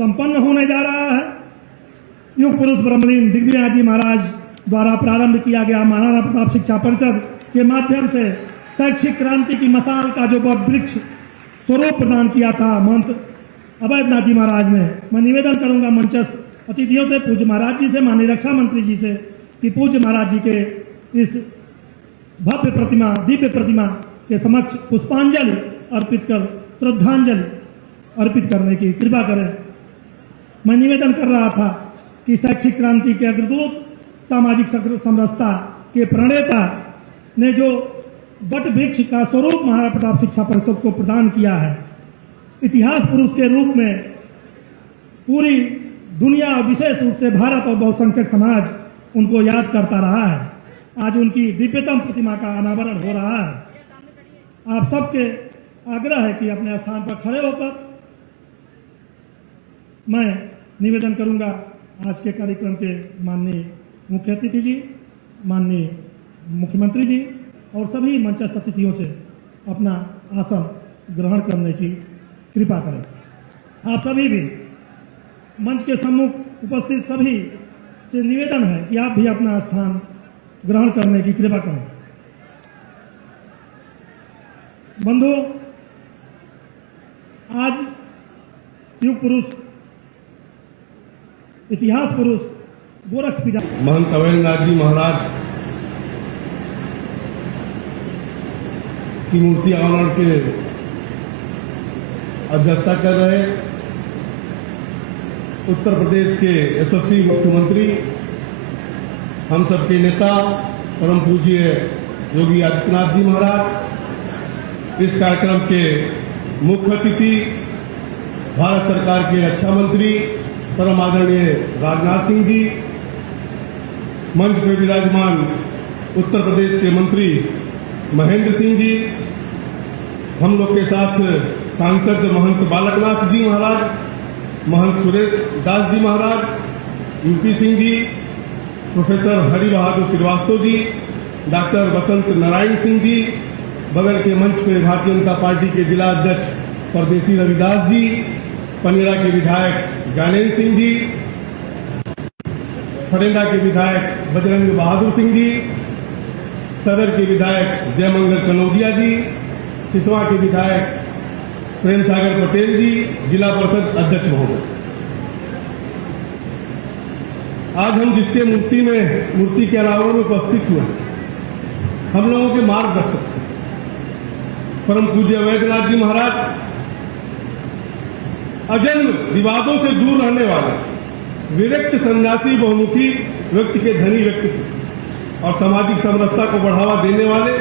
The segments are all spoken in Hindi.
संपन्न होने जा रहा है। युग पुरुष ब्रह्मलीन दिग्विजय जी महाराज द्वारा प्रारंभ किया गया महाराणा प्रताप शिक्षा परिषद के माध्यम से शैक्षिक क्रांति की मशाल का जो वृक्ष स्वरूप प्रदान किया था महंत अवैधनाथ जी महाराज ने, मैं निवेदन करूंगा मंचस्थ अतिथियों से, पूज्य महाराज जी से, माननीय रक्षा मंत्री जी से कि पूज्य महाराज जी के इस भव्य प्रतिमा, दिव्य प्रतिमा के समक्ष पुष्पांजलि अर्पित कर श्रद्धांजलि अर्पित करने की कृपा करें। मैं निवेदन कर रहा था कि शैक्षिक क्रांति के अग्रदूत, सामाजिक समरसता के प्रणेता ने जो वट वृक्ष का स्वरूप महाराणा प्रताप शिक्षा परिषद को प्रदान किया है, इतिहास पुरुष के रूप में पूरी दुनिया और विशेष रूप से भारत और बहुसंख्यक समाज उनको याद करता रहा है। आज उनकी दिव्यतम प्रतिमा का अनावरण हो रहा है। आप सबके आग्रह है कि अपने स्थान पर खड़े होकर मैं निवेदन करूंगा आज के कार्यक्रम के माननीय मुख्य अतिथि जी, माननीय मुख्यमंत्री जी और सभी मंचस्थ अतिथियों से अपना आसन ग्रहण करने की कृपा करें। आप सभी भी मंच के सम्मुख उपस्थित सभी से निवेदन है कि आप भी अपना स्थान ग्रहण करने की कृपा करें। बंधु, आज युग पुरुष, इतिहास पुरुष गोरख पिता महंत अवैधनाथ जी महाराज की मूर्ति अनावरण के अध्यक्षता कर रहे उत्तर प्रदेश के यशस्वी मुख्यमंत्री, हम सबके नेता परम पूज्य योगी आदित्यनाथ जी महाराज, इस कार्यक्रम के मुख्य अतिथि भारत सरकार के रक्षा मंत्री परम आदरणीय राजनाथ सिंह जी, मंच पर विराजमान उत्तर प्रदेश के मंत्री महेंद्र सिंह जी, हम लोग के साथ सांसद महंत बालकनाथ जी महाराज, महंत सुरेश दास जी महाराज, यूपी सिंह जी, प्रोफेसर हरि बहादुर श्रीवास्तव जी, डॉक्टर वसंत नारायण सिंह जी, बगल के मंच पे भारतीय जनता पार्टी के जिला अध्यक्ष परदेसी रविदास जी, पनेरा के विधायक ज्ञानेन्द्र सिंह जी, फरेंदा के विधायक बजरंग बहादुर सिंह जी, सदर के विधायक जयमंगल कनौजिया जी, सिसवा के विधायक प्रेम सागर पटेल जी, जिला परिषद अध्यक्ष महोदय। आज हम जिसके मूर्ति के अनावरण में उपस्थित हुए, हम लोगों के मार्गदर्शक परम पूज्य अवैधनाथ जी महाराज अजन्म विवादों से दूर रहने वाले विरक्त सन्यासी बहुमुखी व्यक्ति के धनी व्यक्ति थे और सामाजिक समरसता को बढ़ावा देने वाले,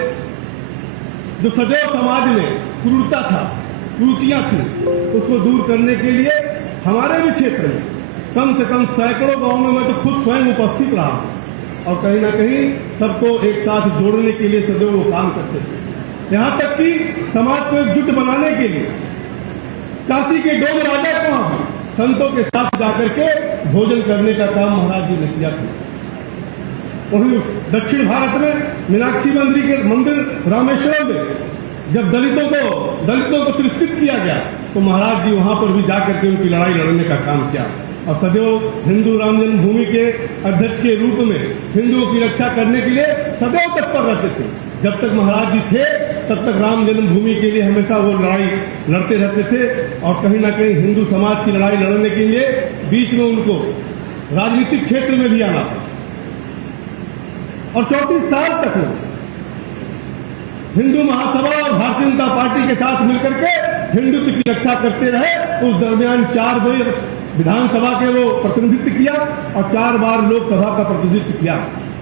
जो सदैव समाज में क्रूरता था, त्रुटियां थी, उसको दूर करने के लिए हमारे भी क्षेत्र में कम से कम सैकड़ों गांवों में मैं तो खुद स्वयं उपस्थित रहा और कहीं न कहीं सबको एक साथ जोड़ने के लिए सदैव वो काम करते थे। यहां तक कि समाज को एकजुट बनाने के लिए काशी के डोम राजा को वहां संतों के साथ जाकर के भोजन करने का काम महाराज जी ने किया था। वहीं दक्षिण भारत में मीनाक्षी मंदिर रामेश्वरम में जब दलितों को तिरस्कृत किया गया तो महाराज जी वहां पर भी जाकर के उनकी लड़ाई लड़ने का काम किया और सदैव हिंदू राम जन्मभूमि के अध्यक्ष के रूप में हिंदुओं की रक्षा करने के लिए सदैव तत्पर रहते थे। जब तक महाराज जी थे तब तक राम जन्मभूमि के लिए हमेशा वो लड़ाई लड़ते रहते थे और कहीं न कहीं हिंदू समाज की लड़ाई लड़ने के लिए बीच में उनको राजनीतिक क्षेत्र में भी आना था और 34 साल तक हिंदू महासभा और भारतीय जनता पार्टी के साथ मिलकर के हिंदुत्व की रक्षा करते रहे। उस दरमियान 4 बार विधानसभा के वो प्रतिनिधित्व किया और 4 बार लोकसभा का प्रतिनिधित्व किया।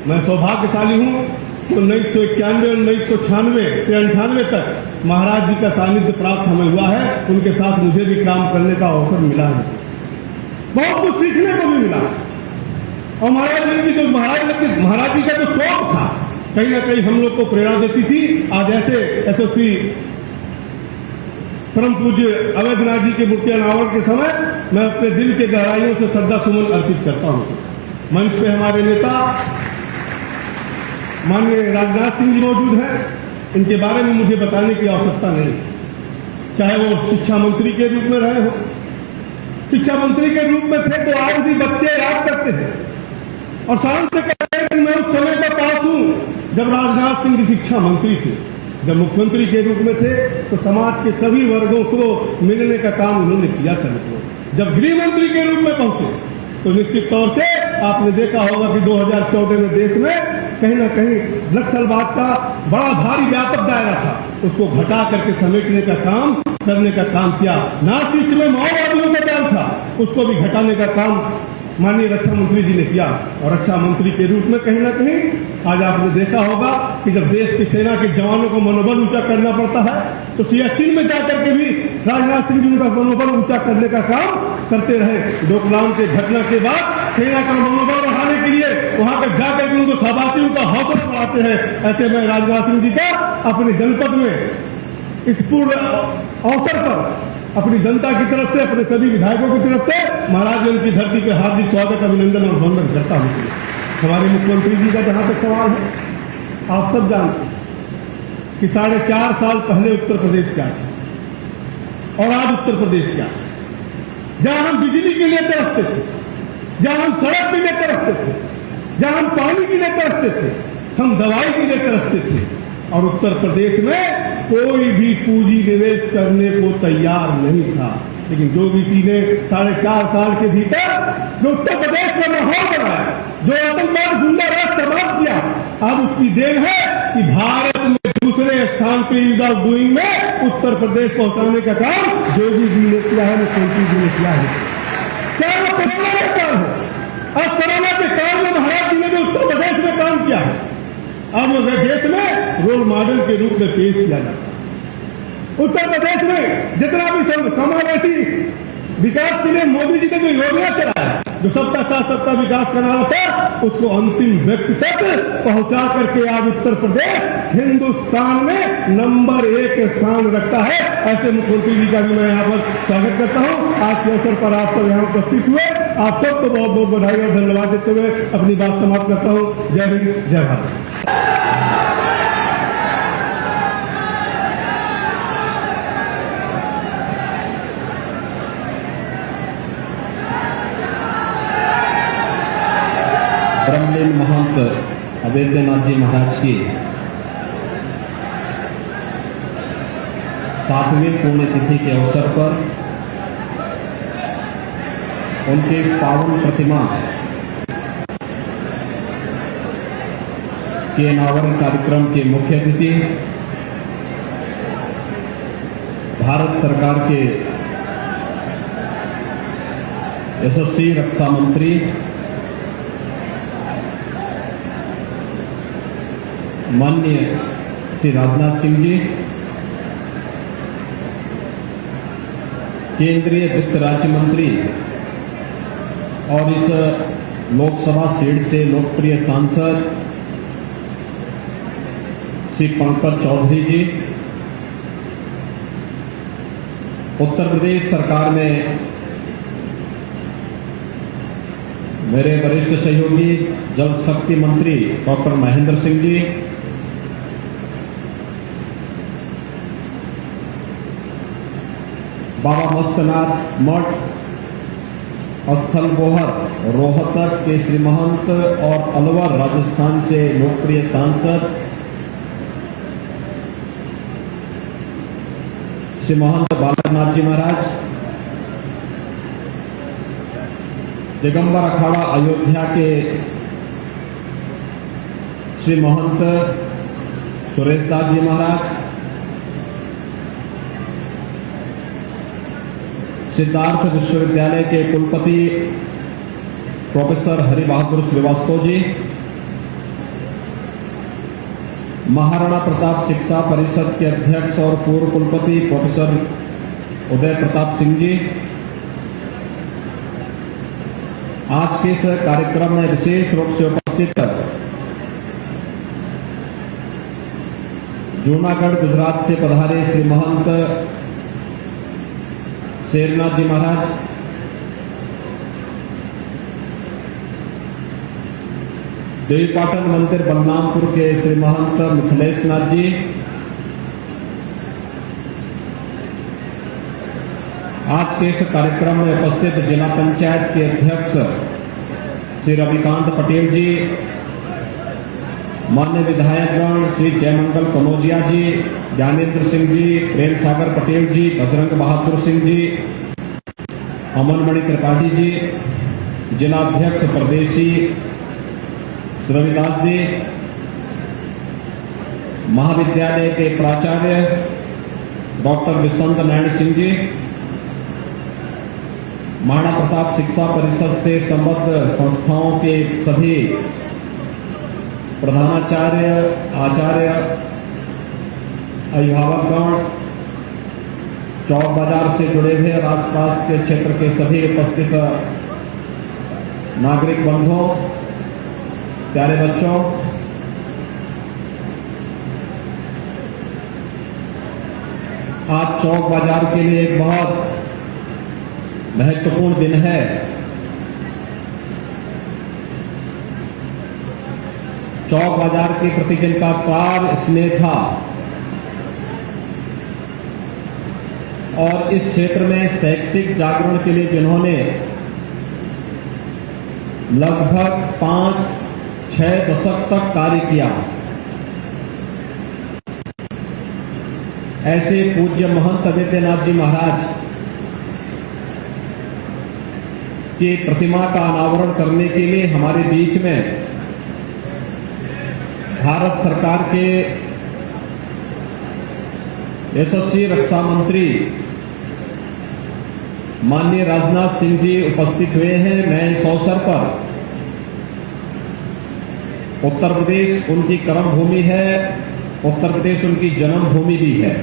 मैं सौभाग्यशाली हूं कि 1991 और 1996 से 98 तक महाराज जी का सानिध्य प्राप्त हमें हुआ है। उनके साथ मुझे भी काम करने का अवसर मिला है, बहुत कुछ सीखने को भी मिला और महाराज जी का जो शौक था कहीं ना कहीं हम लोग को प्रेरणा देती थी। आज ऐसे यशस्वी परम पूज्य अवैधनाथ जी के मूर्ति अनावरण के समय मैं अपने दिल के गहराइयों से श्रद्धा सुमन अर्पित करता हूं। मंच पे हमारे नेता माननीय राजनाथ सिंह जी मौजूद हैं, इनके बारे में मुझे बताने की आवश्यकता नहीं, चाहे वो शिक्षा मंत्री के रूप में रहे हो, शिक्षा मंत्री के रूप में थे तो आज भी बच्चे याद करते हैं और शान से कहते हैं कि मैं उस समय का पास हूं जब राजनाथ सिंह शिक्षा मंत्री थे। जब मुख्यमंत्री के रूप में थे तो समाज के सभी वर्गों को मिलने का काम उन्होंने किया था। जब गृह मंत्री के रूप में पहुंचे तो निश्चित तौर से आपने देखा होगा कि 2014 में देश में कहीं न कहीं नक्सलवाद का बड़ा भारी व्यापक दायरा था, उसको घटा करके समेटने का काम करने का काम किया। नॉर्थ ईस्ट में माओवादियों का जाल था, उसको भी घटाने का काम माननीय रक्षा मंत्री जी ने किया। और रक्षा मंत्री के रूप में कहीं न कहीं आज आपने देखा होगा कि जब देश की सेना के जवानों को मनोबल ऊंचा करना पड़ता है तो सियाचिन में जाकर के भी राजनाथ सिंह जी उनका मनोबल ऊंचा करने का काम करते रहे। डोकलाम के घटना के बाद सेना का मनोबल बढ़ाने के लिए वहां पर जाकर के उनको शाबाशियों का हौसला बढ़ाते हैं। ऐसे में राजनाथ सिंह जी का अपने जनपद में इस पूर्ण अवसर पर अपनी जनता की तरफ से, अपने सभी विधायकों की तरफ से महाराजगंज की धरती पर हार्दिक स्वागत, अभिनंदन और वंदन करता हूं। हमारे मुख्यमंत्री जी का जहां तक सवाल है, आप सब जानते हैं कि 4.5 साल पहले उत्तर प्रदेश क्या था और आज उत्तर प्रदेश क्या है। जहां हम बिजली के लिए तरसते थे, जहां हम सड़क के लिए तरसते थे, जहां हम पानी के लिए तरसते थे, हम दवाई के लिए तरसते थे, और उत्तर प्रदेश में कोई भी पूंजी निवेश करने को तैयार नहीं था। लेकिन योगी जी ने 4.5 साल के भीतर जो उत्तर प्रदेश में माहौल बनाया, जो आतंकवाद गुंडा राज तबाह किया, अब उसकी देन है कि भारत में दूसरे स्थान पे ईज ऑफ डूइंग में उत्तर प्रदेश पहुंचाने का काम योगी जी ने किया है, मुख्यमंत्री जी ने किया है। क्या वो कोरोना का काम है? अब कोरोना के काल में महाराज जी ने जो उत्तर प्रदेश में काम किया है, अब देश में रोल मॉडल के रूप में पेश किया जाता है। उत्तर प्रदेश में जितना भी समावेशी विकास के लिए मोदी जी ने जो योजना चलाया, जो सबका साथ सबका विकास कराना था, उसको अंतिम व्यक्ति तक पहुंचा करके आज उत्तर प्रदेश हिंदुस्तान में नंबर 1 स्थान रखता है। ऐसे मुख्यमंत्री जी का भी मैं यहाँ पर स्वागत करता हूँ। आज के अवसर पर आप सब यहाँ उपस्थित हुए, आप सबको बहुत बहुत बधाई और धन्यवाद देते हुए अपनी बात समाप्त करता हूँ। जय हिंद, जय भारत। ब्रह्मलीन महंत अवैधनाथ जी महाराज की 7वीं पुण्यतिथि के अवसर पर उनकी पावन प्रतिमा के अनावरण कार्यक्रम के मुख्य अतिथि भारत सरकार के यशस्वी रक्षा मंत्री माननीय श्री राजनाथ सिंह जी, केंद्रीय वित्त राज्य मंत्री और इस लोकसभा सीट से लोकप्रिय सांसद श्री पंकज चौधरी जी, उत्तर प्रदेश सरकार में मेरे वरिष्ठ सहयोगी जल शक्ति मंत्री डॉक्टर महेंद्र सिंह जी, बाबा मस्तनाथ मठ स्थल बोहर रोहतक के श्री महंत और अलवर राजस्थान से लोकप्रिय सांसद श्री महंत बालानाथ जी महाराज, दिगंबर अखाड़ा अयोध्या के श्री महंत सुरेश दास जी महाराज, सिद्धार्थ विश्वविद्यालय के कुलपति प्रोफेसर हरि बहादुर श्रीवास्तव जी, महाराणा प्रताप शिक्षा परिषद के अध्यक्ष और पूर्व कुलपति प्रोफेसर उदय प्रताप सिंह जी, आज के इस कार्यक्रम में विशेष रूप से उपस्थित जूनागढ़ गुजरात से पधारे श्री महंत शेरनाथ जी महाराज, देवीपाटन मंदिर बलरामपुर के श्री महंत मिथिलेश नाथ जी, आज के इस कार्यक्रम में उपस्थित जिला पंचायत के अध्यक्ष श्री रविकांत पटेल जी, मान्य विधायकगण श्री जयमंगल कनौजिया जी, ज्ञानेन्द्र सिंह जी, प्रेम सागर पटेल जी, बजरंग बहादुर सिंह जी, अमनमणि त्रिपाठी जी, जिला अध्यक्ष प्रदेशी रविदास जी, महाविद्यालय के प्राचार्य डॉक्टर विश्वंत नारायण सिंह जी, महाराणा प्रताप शिक्षा परिषद से संबद्ध संस्थाओं के सभी प्रधानाचार्य, आचार्य, अभिभावकगण, चौक बाजार से जुड़े हुए और आसपास के क्षेत्र के सभी उपस्थित नागरिक बंधुओं, प्यारे बच्चों, आज चौक बाजार के लिए एक बहुत महत्वपूर्ण दिन है। चौक बाजार के प्रति जिनका प्यार स्नेह था और इस क्षेत्र में शैक्षिक जागरण के लिए जिन्होंने लगभग 5-6 दशक तक कार्य किया, ऐसे पूज्य महंत आदित्यनाथ जी महाराज की प्रतिमा का अनावरण करने के लिए हमारे बीच में भारत सरकार के यशस्वी रक्षा मंत्री माननीय राजनाथ सिंह जी उपस्थित हुए हैं। मैं इस अवसर पर उत्तर प्रदेश उनकी कर्म भूमि है, उत्तर प्रदेश उनकी जन्मभूमि भी है,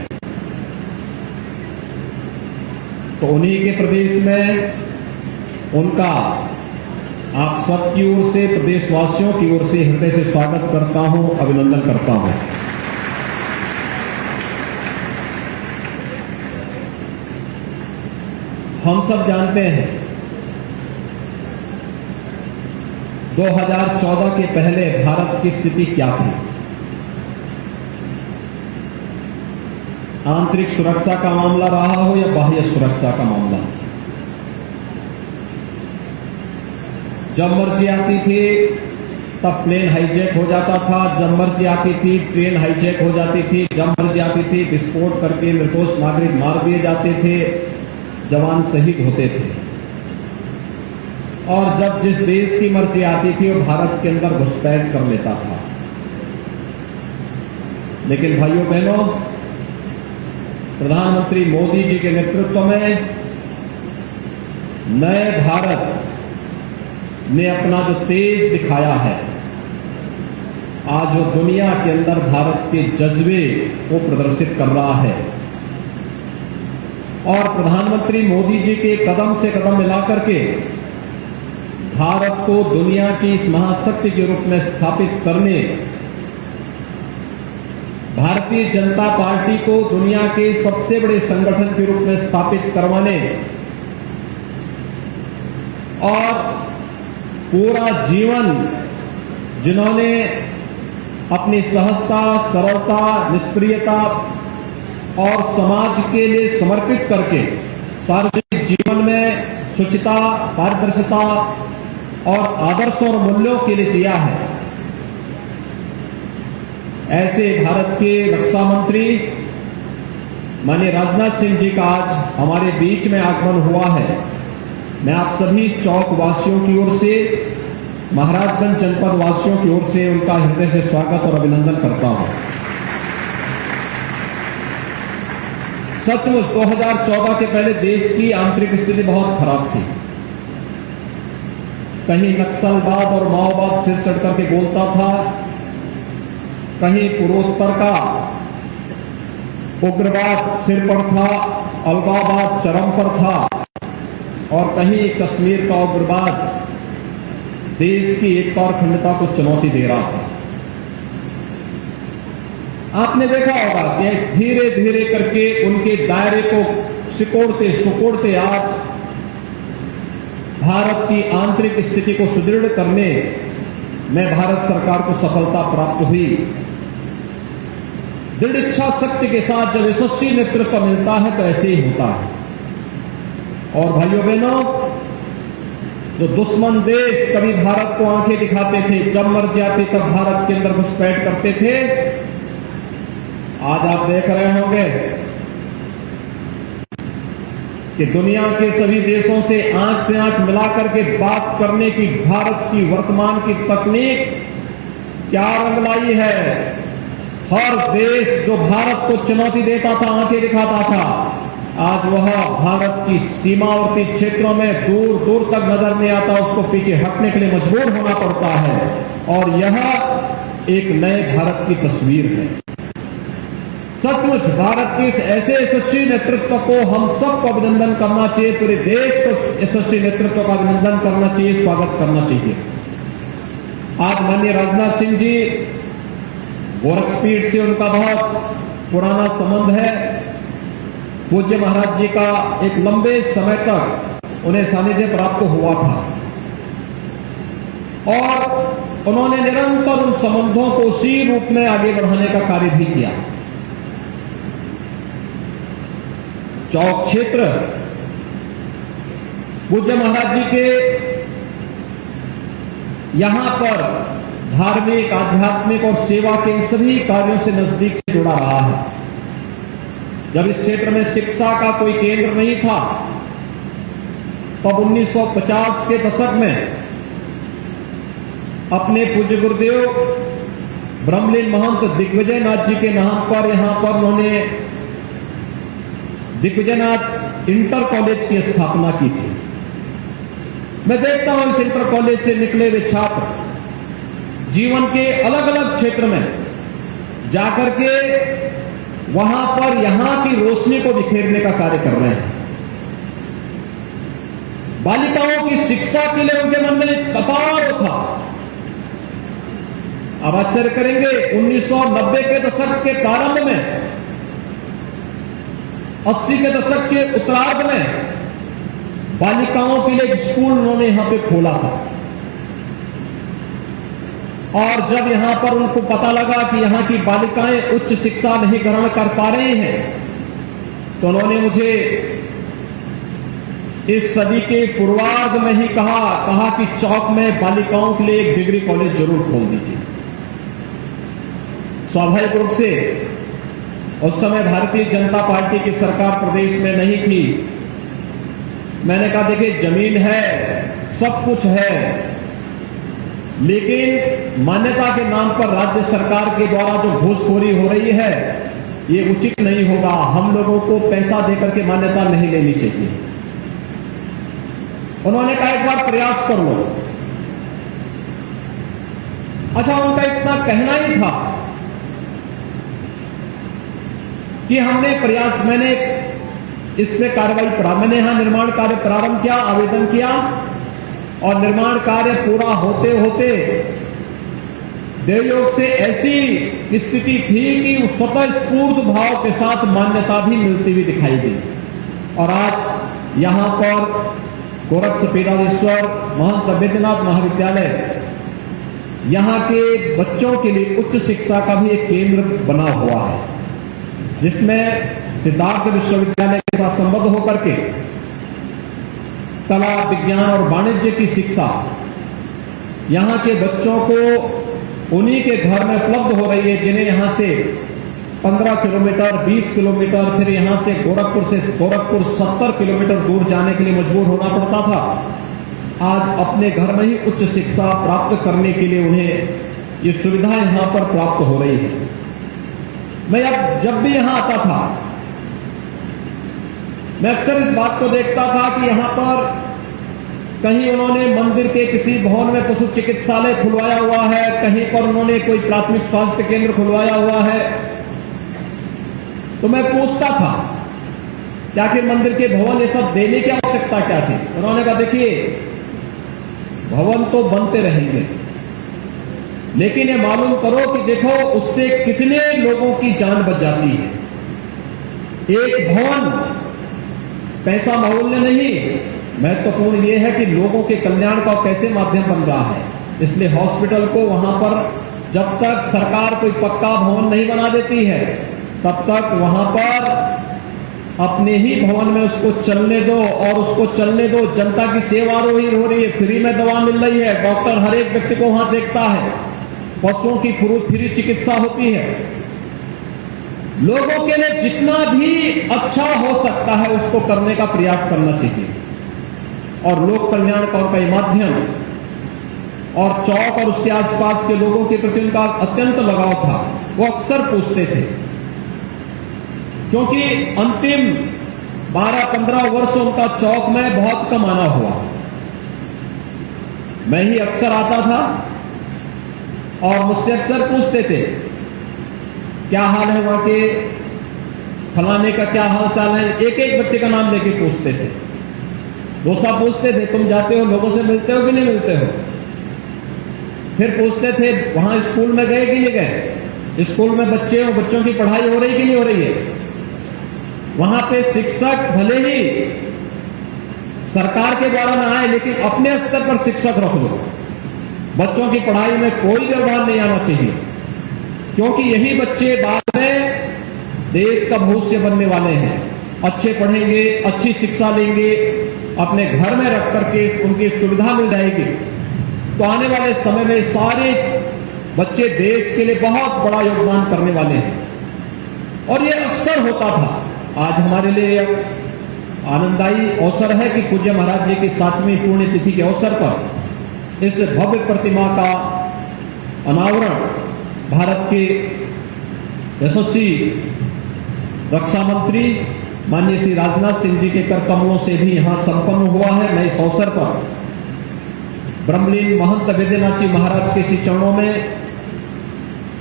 तो उन्हीं के प्रदेश में उनका आप सबकी ओर से, प्रदेशवासियों की ओर से हृदय से स्वागत करता हूं, अभिनंदन करता हूं। हम सब जानते हैं 2014 के पहले भारत की स्थिति क्या थी। आंतरिक सुरक्षा का मामला रहा हो या बाह्य सुरक्षा का मामला, जब मर्जी आती थी तब प्लेन हाईजैक हो जाता था, जब मर्जी आती थी ट्रेन हाईजैक हो जाती थी, जब मर्जी आती थी विस्फोट करके निर्दोष नागरिक मार दिए जाते थे, जवान शहीद होते थे, और जब जिस देश की मर्जी आती थी वो भारत के अंदर घुसपैठ कर लेता था। लेकिन भाइयों बहनों, प्रधानमंत्री मोदी जी के नेतृत्व में नए भारत ने अपना जो तेज दिखाया है, आज वो दुनिया के अंदर भारत के जज्बे को प्रदर्शित कर रहा है। और प्रधानमंत्री मोदी जी के कदम से कदम मिलाकर के भारत को दुनिया की इस महाशक्ति के रूप में स्थापित करने, भारतीय जनता पार्टी को दुनिया के सबसे बड़े संगठन के रूप में स्थापित करवाने और पूरा जीवन जिन्होंने अपनी सहजता, सरलता, निष्क्रियता और समाज के लिए समर्पित करके सार्वजनिक जीवन में शुचिता, पारदर्शिता और आदर्श और मूल्यों के लिए जिया है, ऐसे भारत के रक्षा मंत्री माननीय राजनाथ सिंह जी का आज हमारे बीच में आगमन हुआ है। मैं आप सभी चौक वासियों की ओर से, महाराजगंज जनपद वासियों की ओर से उनका हृदय से स्वागत और अभिनंदन करता हूं। सचमुच 2014 के पहले देश की आंतरिक स्थिति बहुत खराब थी। कहीं नक्सलवाद और माओवाद सिर चढ़ करके बोलता था, कहीं पूर्वोत्तर का उग्रवाद सिर पर था, अलगाववाद चरम पर था, और कहीं कश्मीर का उग्रवाद देश की एकता और अखंडता को चुनौती दे रहा था। आपने देखा होगा कि धीरे धीरे करके उनके दायरे को सिकोड़ते आज भारत की आंतरिक स्थिति को सुदृढ़ करने में भारत सरकार को सफलता प्राप्त हुई। दृढ़ इच्छा शक्ति के साथ जब यशस्वी नेतृत्व मिलता है तो ऐसे ही होता है। और भाइयों बहनों, जो दुश्मन देश कभी भारत को आंखें दिखाते थे, जब मर जाते तब भारत के अंदर घुसपैठ करते थे, आज आप देख रहे होंगे कि दुनिया के सभी देशों से आंख मिलाकर के बात करने की भारत की वर्तमान की तकनीक क्या रंग लाई है। हर देश जो भारत को चुनौती देता था, आंखें दिखाता था, आज वह भारत की सीमावर्ती क्षेत्रों में दूर दूर तक नजर नहीं आता, उसको पीछे हटने के लिए मजबूर होना पड़ता है। और यह एक नए भारत की तस्वीर है। सचमुच भारत के इस ऐसे यशस्वी नेतृत्व को हम सबको अभिनंदन करना चाहिए, पूरे देश को यशस्वी नेतृत्व का अभिनंदन करना चाहिए, स्वागत करना चाहिए। आज माननीय राजनाथ सिंह जी, गोरखपीठ से उनका बहुत पुराना संबंध है। पूज्य महाराज जी का एक लंबे समय तक उन्हें सानिध्य प्राप्त हुआ था और उन्होंने निरंतर उन संबंधों को उसी रूप में आगे बढ़ाने का कार्य भी किया। चौक क्षेत्र पूज्य महाराज जी के यहां पर धार्मिक, आध्यात्मिक और सेवा के इन सभी कार्यों से नजदीक जुड़ा रहा है। जब इस क्षेत्र में शिक्षा का कोई केंद्र नहीं था, तब 1950 के दशक में अपने पूज्य गुरुदेव ब्रह्मलीन महंत दिग्विजयनाथ जी के नाम पर यहां पर उन्होंने दिग्विजयनाथ इंटर कॉलेज की स्थापना की थी। मैं देखता हूं इस इंटर कॉलेज से निकले हुए छात्र जीवन के अलग अलग क्षेत्र में जाकर के वहां पर यहां की रोशनी को बिखेरने का कार्य कर रहे हैं। बालिकाओं की शिक्षा के लिए उनके मन में एक कतार था। अब आश्चर्य करेंगे, 1990 के दशक के प्रारंभ में, 80 के दशक के उत्तरार्ध में बालिकाओं के लिए एक स्कूल उन्होंने यहां पे खोला था। और जब यहां पर उनको पता लगा कि यहां की बालिकाएं उच्च शिक्षा नहीं ग्रहण कर पा रही हैं, तो उन्होंने मुझे इस सदी के पूर्वार्ध में ही कहा कि चौक में बालिकाओं के लिए एक डिग्री कॉलेज जरूर खोल दीजिए। स्वाभाविक रूप से उस समय भारतीय जनता पार्टी की सरकार प्रदेश में नहीं थी। मैंने कहा देखिए, जमीन है, सब कुछ है, लेकिन मान्यता के नाम पर राज्य सरकार के द्वारा जो घूसखोरी हो रही है, ये उचित नहीं होगा। हम लोगों को पैसा देकर के मान्यता नहीं लेनी चाहिए। उन्होंने कहा एक बार प्रयास कर लो। अच्छा, उनका इतना कहना ही था कि मैंने इस पे कार्रवाई करा। मैंने यहां निर्माण कार्य प्रारंभ किया, आवेदन किया, और निर्माण कार्य पूरा होते होते देवयोग से ऐसी स्थिति थी कि स्वतः स्फूर्त भाव के साथ मान्यता भी मिलती हुई दिखाई दी। और आज यहां पर गोरक्षपीठाधीश्वर महंत वैद्यनाथ महाविद्यालय यहां के बच्चों के लिए उच्च शिक्षा का भी एक केंद्र बना हुआ है, जिसमें सिद्धार्थ विश्वविद्यालय के साथ संबद्ध होकर के कला, विज्ञान और वाणिज्य की शिक्षा यहां के बच्चों को उन्हीं के घर में उपलब्ध हो रही है, जिन्हें यहां से 15 किलोमीटर, 20 किलोमीटर, फिर यहां से गोरखपुर 70 किलोमीटर दूर जाने के लिए मजबूर होना पड़ता था। आज अपने घर में ही उच्च शिक्षा प्राप्त करने के लिए उन्हें ये सुविधा यहां पर प्राप्त हो रही है। मैं अब जब भी यहां आता था, मैं अक्सर इस बात को देखता था कि यहां पर कहीं उन्होंने मंदिर के किसी भवन में पशु चिकित्सालय खुलवाया हुआ है, कहीं पर उन्होंने कोई प्राथमिक स्वास्थ्य केंद्र खुलवाया हुआ है। तो मैं पूछता था क्या कि मंदिर के भवन ये सब देने की आवश्यकता क्या थी। उन्होंने कहा देखिए, भवन तो बनते रहेंगे, लेकिन ये मालूम करो कि देखो उससे कितने लोगों की जान बच जाती है। एक भवन पैसा महोल्य नहीं, महत्वपूर्ण ये है कि लोगों के कल्याण का कैसे माध्यम बन रहा है। इसलिए हॉस्पिटल को वहां पर जब तक सरकार कोई पक्का भवन नहीं बना देती है, तब तक वहां पर अपने ही भवन में उसको चलने दो और उसको चलने दो। जनता की सेवा हो रही है, फ्री में दवा मिल रही है, डॉक्टर हर एक व्यक्ति को वहां देखता है, पशुओं की फ्री चिकित्सा होती है। लोगों के लिए जितना भी अच्छा हो सकता है उसको करने का प्रयास करना चाहिए। और लोक कल्याण का ये माध्यम और चौक और उसके आसपास के लोगों के प्रति उनका अत्यंत लगाव था। वो अक्सर पूछते थे, क्योंकि अंतिम 12-15 वर्ष उनका चौक में बहुत कम आना हुआ। मैं ही अक्सर आता था और मुझसे अक्सर पूछते थे क्या हाल है वहां के, फलाने का क्या हाल चाल है। एक एक बच्चे का नाम लेके पूछते थे। वो सब पूछते थे तुम जाते हो, लोगों से मिलते हो कि नहीं मिलते हो। फिर पूछते थे वहां स्कूल में गए कि नहीं गए, स्कूल में बच्चों की पढ़ाई हो रही कि नहीं हो रही है। वहां पे शिक्षक भले ही सरकार के द्वारा ना आए, लेकिन अपने स्तर पर शिक्षक रख लो। बच्चों की पढ़ाई में कोई व्यवधान नहीं आना चाहिए, क्योंकि यही बच्चे बाद में देश का भविष्य बनने वाले हैं। अच्छे पढ़ेंगे, अच्छी शिक्षा लेंगे, अपने घर में रख करके उनकी सुविधा मिल जाएगी, तो आने वाले समय में सारे बच्चे देश के लिए बहुत बड़ा योगदान करने वाले हैं। और ये अक्सर होता था। आज हमारे लिए आनंददायी अवसर है कि पूज्य महाराज जी की 7वीं पुण्यतिथि के अवसर पर इस भव्य प्रतिमा का अनावरण भारत के यशस्वी रक्षा मंत्री माननीय श्री राजनाथ सिंह जी के कर कमलों से भी यहां संपन्न हुआ है। मैं इस अवसर पर ब्रह्मलीन महंत वैद्यनाथ जी महाराज के श्री चरणों में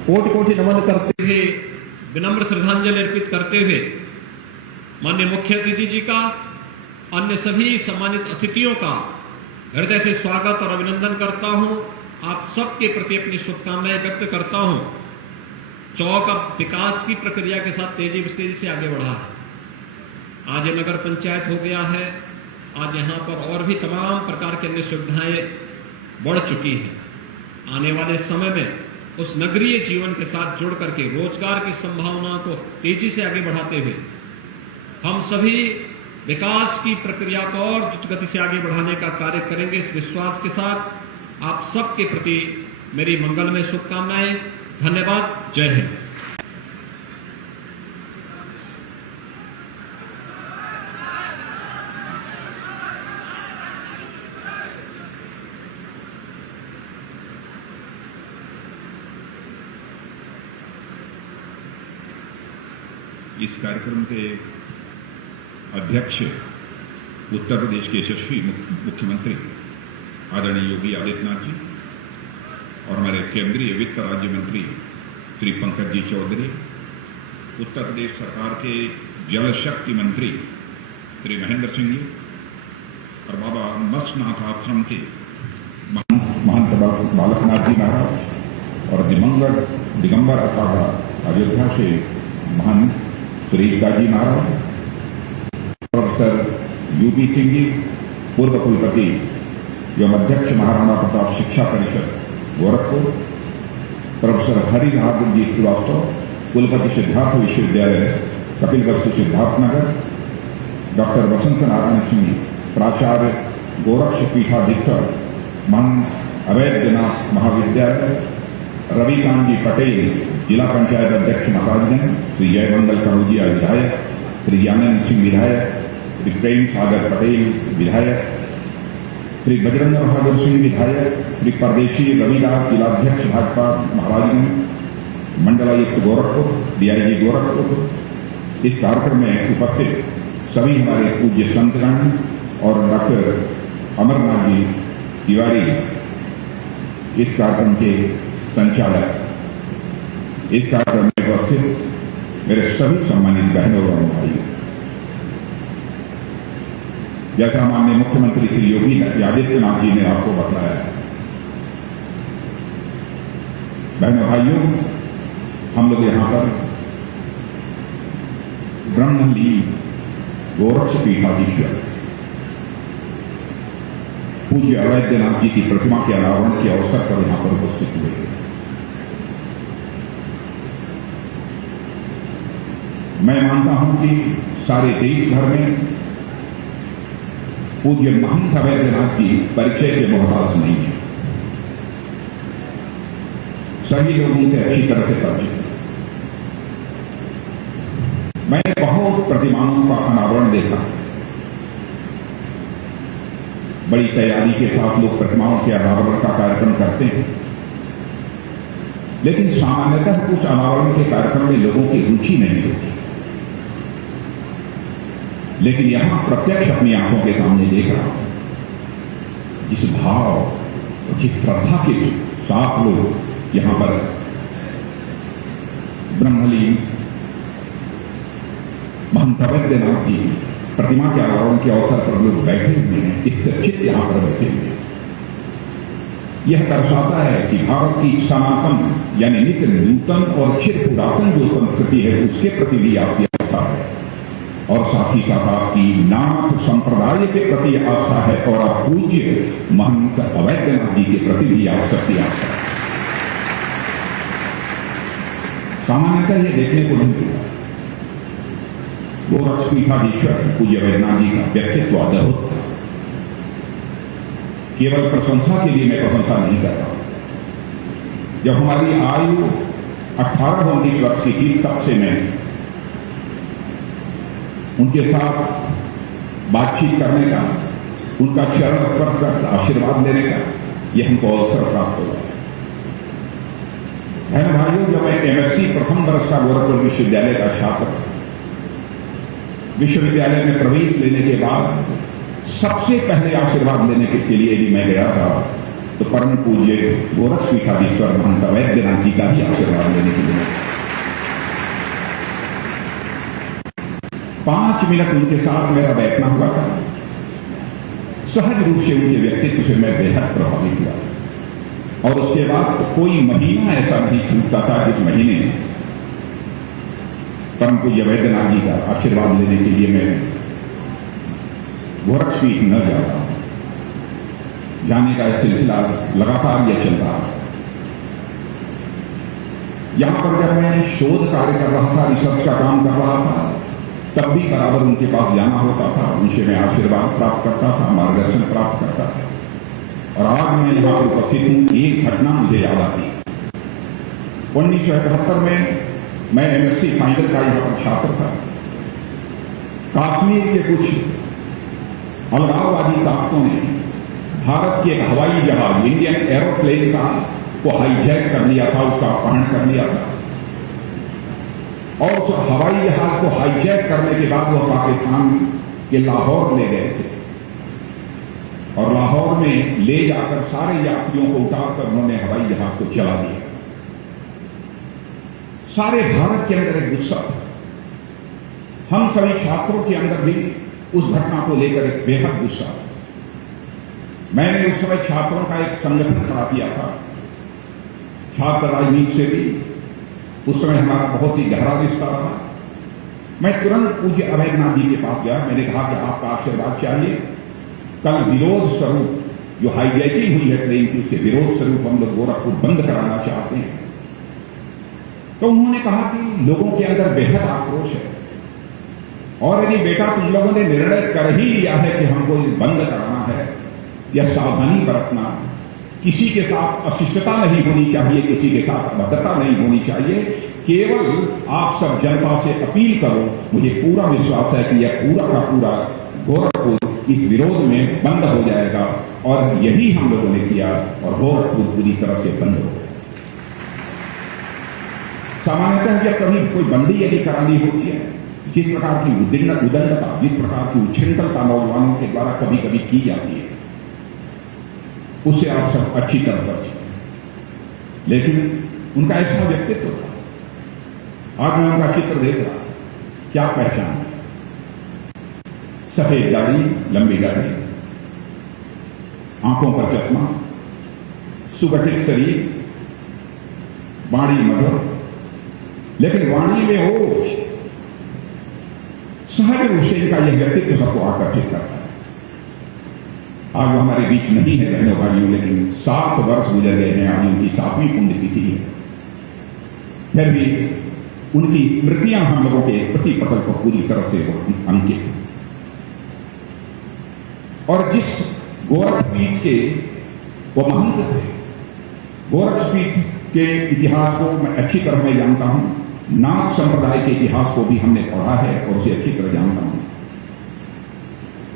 कोटि नमन करते हुए, विनम्र श्रद्धांजलि अर्पित करते हुए माननीय मुख्य अतिथि जी का, अन्य सभी सम्मानित अतिथियों का हृदय से स्वागत और अभिनंदन करता हूं। आप सबके प्रति अपनी शुभकामनाएं व्यक्त करता हूं। चौक अब विकास की प्रक्रिया के साथ तेजी से आगे बढ़ा है। आज ये नगर पंचायत हो गया है। आज यहां पर और भी तमाम प्रकार की अन्य सुविधाएं बढ़ चुकी हैं। आने वाले समय में उस नगरीय जीवन के साथ जुड़ करके रोजगार की संभावना को तेजी से आगे बढ़ाते हुए हम सभी विकास की प्रक्रिया को और द्रुत गति से आगे बढ़ाने का कार्य करेंगे। इस विश्वास के साथ आप सबके प्रति मेरी मंगलमय शुभकामनाएं। धन्यवाद। जय हिंद। इस कार्यक्रम के अध्यक्ष उत्तर प्रदेश के यशस्वी मुख्यमंत्री आदरणीय योगी आदित्यनाथ जी और हमारे केंद्रीय वित्त राज्य मंत्री श्री पंकज जी चौधरी, उत्तर प्रदेश सरकार के जल शक्ति मंत्री श्री महेंद्र सिंह जी और बाबा मत्स्यनाथ आश्रम के महंत बालकनाथ जी महाराज और दिगंबर अखाड़ा अयोध्या से महंत श्री गाजी महाराज, प्रोफेसर यूपी सिंह जी पूर्व कुलपति एवं अध्यक्ष महाराणा प्रताप शिक्षा परिषद गोरखपुर, प्रोफेसर हरि बहादुर जी श्रीवास्तव कुलपति सिद्धार्थ विश्वविद्यालय कपिलवस्तु सिद्धार्थनगर, डॉक्टर वसंत नारायण सिंह प्राचार्य गोरक्ष पीठाधीश्वर महंत अवैधनाथ महाविद्यालय, रविकांत जी पटेल जिला पंचायत अध्यक्ष महाराजगंज, श्री जयमंगल कनौजिया विधायक, श्री ज्ञानंद सिंह विधायक, श्री प्रेम सागर पटेल विधायक, श्री बजरंग बहादुर सिंह विधायक, श्री परदेशी रविदास जिलाध्यक्ष भाजपा महाराजगंज, मंडलायुक्त गोरखपुर, डीआईजी गोरखपुर। इस कार्यक्रम में उपस्थित सभी हमारे पूज्य संतगण और डॉक्टर अमरनाथ जी तिवारी, इस कार्यक्रम के संचालक, इस कार्यक्रम में उपस्थित मेरे सभी सम्मानित बहनों और भाइयों, जैसा माननीय मुख्यमंत्री श्री योगी आदित्यनाथ जी ने आपको बताया, बहनों भाइयों, हम लोग यहां पर ब्रह्मलीन गोरक्ष पीठाधीश्वर पूज्य अवैधनाथ जी की प्रतिमा के अनावरण के अवसर पर यहां पर उपस्थित हुए। मैं मानता हूं कि सारे देश भर में पूज्य महंत अवैधनाथ जी परिचय के मोहताज नहीं है। सभी लोगों से अच्छी तरह से परिचित। मैंने बहुत प्रतिमाओं का अनावरण देखा। बड़ी तैयारी के साथ लोग प्रतिमाओं के अनावरण का कार्यक्रम करते हैं, लेकिन सामान्यतः कुछ अनावरण के कार्यक्रम में लोगों की रुचि नहीं होती। लेकिन यहां प्रत्यक्ष अपनी आंखों के सामने देख रहा हूं, जिस भाव और जिस श्रद्धा के साथ लोग यहां पर ब्रह्मलीन महंत अवैधनाथ जी प्रतिमा के अनावरण के अवसर पर लोग बैठे हुए हैं, चित्त यहां पर बैठे हुए हैं। यह दर्शाता है कि भारत की सनातन यानी नित्य नूतन और चिर पुरातन जो संस्कृति है उसके प्रति भी आपकी आस्था है, और साथ ही साथ आपकी नाथ संप्रदाय के प्रति आस्था है, और आप पूज्य महंत अवैधनाथ जी के प्रति भी आप सबकी आस्था है। सामान्यतः यह देखने को नहीं मिलता। गोरक्षपीठाधीश्वर पूज्य अवैधनाथ जी का व्यक्तित्व अद्भुत था। केवल प्रशंसा के लिए मैं प्रशंसा नहीं करता। जब हमारी आयु 18-19 वर्ष की थी तब से मैं उनके साथ बातचीत करने का, उनका चरण स्पर्श कर आशीर्वाद लेने का यह हमको अवसर प्राप्त हुआ। बहन भाइयों, जब मैं एमएससी प्रथम वर्ष का गोरखपुर विश्वविद्यालय का छात्र विश्वविद्यालय में प्रवेश लेने के बाद सबसे पहले आशीर्वाद लेने के लिए भी मैं गया था, तो परम पूज्य गोरक्षपीठाधीश्वर महंत अवैधनाथ जी का ही आशीर्वाद लेने के लिए 5 मिनट उनके साथ मेरा बैठना हुआ था। सहज रूप से उनके व्यक्तित्व से मैं बेहद प्रभावित हुआ, और उसके बाद तो कोई महीना ऐसा नहीं छूटता था जिस महीने परम पूज्य अवैधनाथ जी का आशीर्वाद लेने के लिए मैं गोरक्षपीठ न जाता। जाने का सिलसिला लगातार यह चलता रहा। यहां पर जब मैं शोध कार्य कर रहा था, रिसर्च का काम कर रहा था, तब भी बराबर उनके पास जाना होता था, उनसे मैं आशीर्वाद प्राप्त करता था, मार्गदर्शन प्राप्त करता था। और आज मैं यहां पर उपस्थित हूं, एक घटना मुझे याद आती। 1971 में मैं एमएससी फाइनल का यहां पर छात्र था। कश्मीर के कुछ अलगाववादी ताकतों ने भारत के हवाई जहाज इंडियन एरोप्लेन का को हाईजैक कर लिया था, उसका अपहरण कर लिया था, और उस हवाई जहाज को हाईजैक करने के बाद वह पाकिस्तान के लाहौर ले गए थे, और लाहौर में ले जाकर सारे यात्रियों को उतारकर उन्होंने हवाई जहाज को चला दिया। सारे भारत के अंदर एक गुस्सा था। हम सभी छात्रों के अंदर भी उस घटना को लेकर एक बेहद गुस्सा था। मैंने उस समय छात्रों का एक संगठन खड़ा किया था, छात्र राजनीति से भी उस समय हमारा बहुत ही गहरा रिश्ता रहा। मैं तुरंत पूज्य अवैधनाथ जी के पास गया। मैंने कहा कि आपका आशीर्वाद चाहिए। कल विरोध स्वरूप जो हाईजैकिंग हुई है ट्रेन की, उसके विरोध स्वरूप हम लोग गोरखपुर बंद कराना चाहते हैं। तो उन्होंने कहा कि लोगों के अंदर बेहद आक्रोश है, और यदि बेटा तुम लोगों ने निर्णय कर ही लिया है कि हमको बंद कराना है, या सावधानी बरतना, किसी के साथ अशिष्टता नहीं होनी चाहिए, किसी के साथ अभद्रता नहीं होनी चाहिए, केवल आप सब जनता से अपील करो। मुझे पूरा विश्वास है कि यह पूरा का पूरा गोरखपुर इस विरोध में बंद हो जाएगा, और यही हम लोगों ने किया, और गोरखपुर पूरी तरह से बंद हो गया। सामान्यतः जब कभी कोई बंदी यदि करानी होती है, जिस प्रकार की उद्दंडता, जिस प्रकार की उच्छृंखलता नौजवानों के द्वारा कभी कभी की जाती है, उससे आप सब अच्छी तरह परिचित हैं। लेकिन उनका ऐसा व्यक्तित्व था। आज मैं उनका चित्र देख रहा, क्या पहचान है? सफेद दाढ़ी, लंबी दाढ़ी, आंखों पर चश्मा, सुगठित शरीर, वाणी मधुर, लेकिन वाणी में होश। सहज रूप से इनका यह व्यक्तित्व सबको आकर्षित करता है। आज वो हमारे बीच नहीं है बहनों भाइयों, लेकिन 7 वर्ष गुजर गए हैं, आज उनकी 7वीं पुण्यतिथि है। फिर भी उनकी स्मृतियां हम लोगों के प्रति पटल पर पूरी तरह से अंकित हैं। और जिस गोरखपीठ के वो महंत थे, गोरखपीठ के इतिहास को मैं अच्छी तरह मैं जानता हूं, नाथ संप्रदाय के इतिहास को भी हमने पढ़ा है और उसे अच्छी तरह जानता हूं।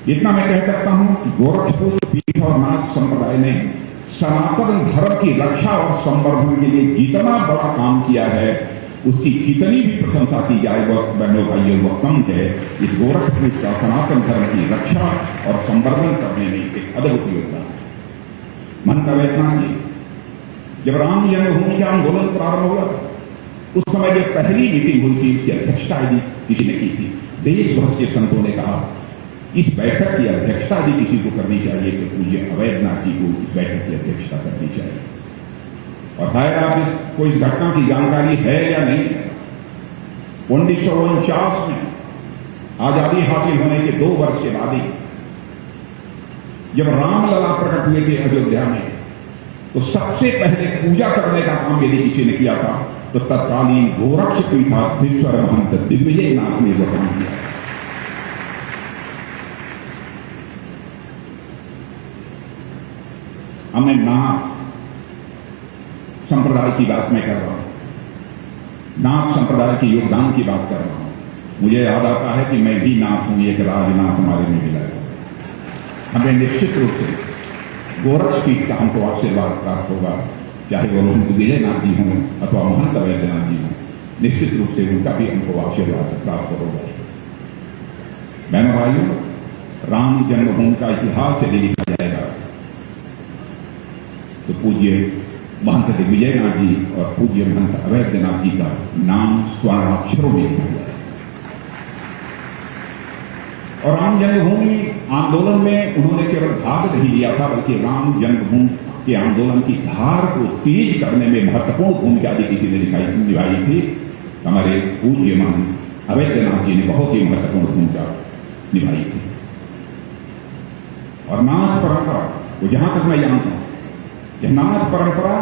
इतना मैं कह सकता हूं कि गोरखपुर पीठ और नाथ संप्रदाय ने सनातन धर्म की रक्षा और संवर्धन के लिए जितना बड़ा काम किया है, उसकी कितनी भी प्रशंसा की जाए वह बहनों भाइयों वह कम है। इस गोरखपुर का सनातन धर्म की रक्षा और संवर्धन करने में एक अद्भुत योगदान है। मन का वैद्यनाथ जी, जब राम जन्मभूमि का आंदोलन प्रारंभ हुआ उस समय जो पहली मीटिंग हुई थी उसकी अध्यक्षता यदि किसी ने की थी, देश भर के संतों ने कहा इस बैठक की अध्यक्षता यदि किसी को करनी चाहिए तो पूज्य अवैधनाथ जी को इस बैठक की अध्यक्षता करनी चाहिए। और शायद आप इसको इस घटना की जानकारी है या नहीं, 1949 में आजादी हासिल होने के 2 वर्ष के बाद ही जब रामलला प्रकट हुए थे अयोध्या में, तो सबसे पहले पूजा करने का काम यदि किसी ने किया था तो तत्कालीन गोरक्षपीठाधीश्वर महंत दिग्विजयनाथ ने वह काम किया। हमने नाथ संप्रदाय की बात मैं कर रहा हूं, नाथ संप्रदाय के योगदान की बात कर रहा हूं। मुझे याद आता है कि मैं भी नाथ हूं, एक राजनाथ हमारे में मिला है। हमें निश्चित रूप से गोरखपीठ का हमको आशीर्वाद प्राप्त होगा, चाहे वो दिग्विजयनाथ जी हों अथवा महंत वैद्यनाथ जी हों, निश्चित रूप से उनका भी हमको आशीर्वाद प्राप्त होगा। बहनों भाइयों, राम जन्मभूमि का इतिहास यदि लिखा जाएगा तो पूज्य महंत दिग्विजयनाथ जी और पूज्य महंत अवैधनाथ जी का नाम स्वर्णाक्षरों में लिखा जाएगा। और राम जन्मभूमि आंदोलन में उन्होंने केवल भाग नहीं लिया था, बल्कि राम जन्मभूमि के आंदोलन की धार को तेज करने में महत्वपूर्ण भूमिका भी किसी ने निभाई थी। हमारे पूज्य महंत अवैधनाथ जी ने बहुत ही महत्वपूर्ण भूमिका निभाई थी। और नाथ परंपरा को जहां तक मैं जानता हूं, यह नाथ परंपरा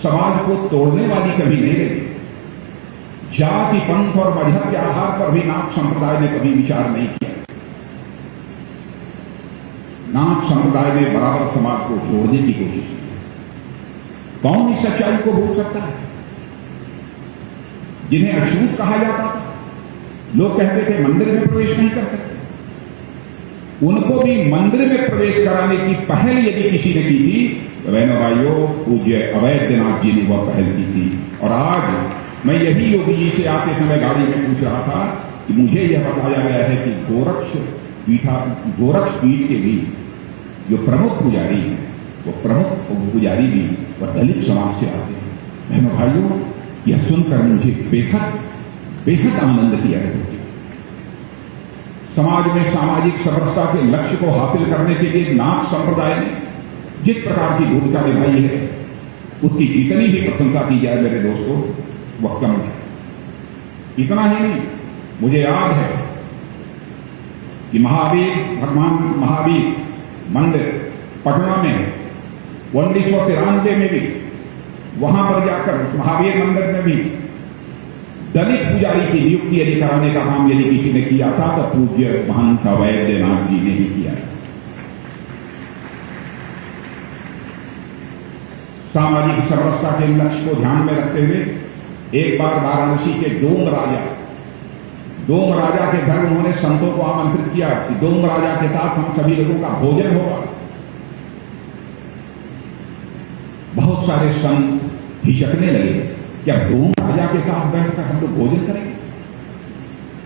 समाज को तोड़ने वाली कभी नहीं रही। जाति, पंथ और मजहब के आधार पर भी नाथ संप्रदाय ने कभी विचार नहीं किया। नाथ संप्रदाय ने बराबर समाज को जोड़ने की कोशिश की। कौन इस सच्चाई को भूल सकता है? जिन्हें अछूत कहा जाता था, लोग कहते थे मंदिर में प्रवेश नहीं कर सकते, उनको भी मंदिर में प्रवेश कराने की पहल यदि किसी ने की थी तो बहनों भाइयों पूज्य अवैधनाथ जी ने वह पहल की थी। और आज मैं यही योगी जी से आते समय गाड़ी में पूछ रहा था कि मुझे यह बताया गया है कि गोरखपीठ के भी जो प्रमुख पुजारी हैं, वो प्रमुख पुजारी भी वह दलित समाज से आते हैं। बहनों भाइयों, यह सुनकर मुझे बेहद आनंद किया है। समाज में सामाजिक समरसता के लक्ष्य को हासिल करने के लिए नाथ संप्रदाय ने जिस प्रकार की भूमिका निभाई है, उसकी जितनी भी प्रशंसा की जाए मेरे दोस्तों, वह कम है। इतना ही नहीं, मुझे याद है कि भगवान महावीर मंदिर पटना में 1993 में भी वहां पर जाकर महावीर मंदिर में भी दलित पुजारी की नियुक्ति यदि कराने का काम यदि किसी ने किया था तो पूज्य महंत अवैधनाथ जी ने ही किया। सामाजिक समरसता के लक्ष्य को ध्यान में रखते हुए एक बार वाराणसी के डोम राजा के घर उन्होंने संतों को आमंत्रित किया कि डोम राजा के साथ हम सभी लोगों का भोजन होगा। बहुत सारे संत हिचकने लगे, क्या डोम राजा के साथ बैठकर हम लोग भोजन करेंगे?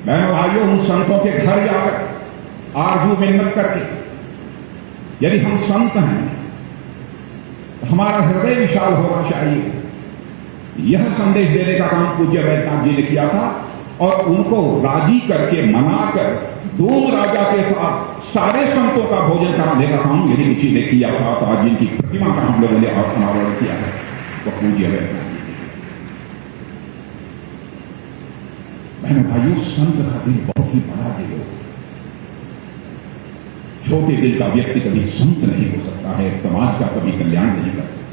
बहनों भाइयों, उन संतों के घर जाकर आरजू मिन्नत करके यदि हम संत हैं तो हमारा हृदय विशाल होना चाहिए, यह संदेश देने का काम पूज्य वैद्यनाथ जी ने किया था। और उनको राजी करके मनाकर डोम राजा के साथ सारे संतों का भोजन कराने का काम यदि किसी ने किया था तो आज जिनकी प्रतिमा का हम लोगों ने अनावरण किया है वह पूज्य वैद्यनाथ जी। बहनों भाइयों, संत का दिल बहुत ही बड़ा दिल है। छोटे दिल का व्यक्ति कभी संत नहीं हो सकता है, समाज का कभी कल्याण नहीं कर सकता।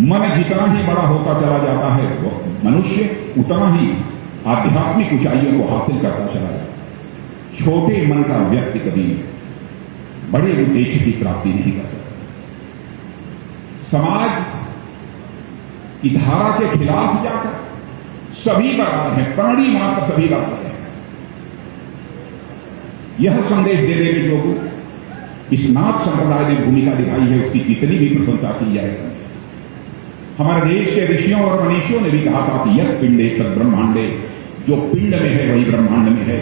मन जितना ही बड़ा होता चला जाता है वो मनुष्य उतना ही आध्यात्मिक ऊंचाइयों को हासिल करता चला जाता है। छोटे मन का व्यक्ति कभी बड़े उद्देश्य की प्राप्ति नहीं कर सकता। समाज की धारा के खिलाफ जाकर सभी बराबर हैं, प्राणी मात्र सभी बराबर हैं। यह संदेश देने के लोगों इस नाथ संप्रदाय ने भूमिका निभाई है, उसकी कितनी भी प्रशंसा की जाए। हमारे देश के ऋषियों और मनीषियों ने भी कहा था कि यह पिंडे तद ब्रह्मांडे, जो पिंड में है वही ब्रह्मांड में है,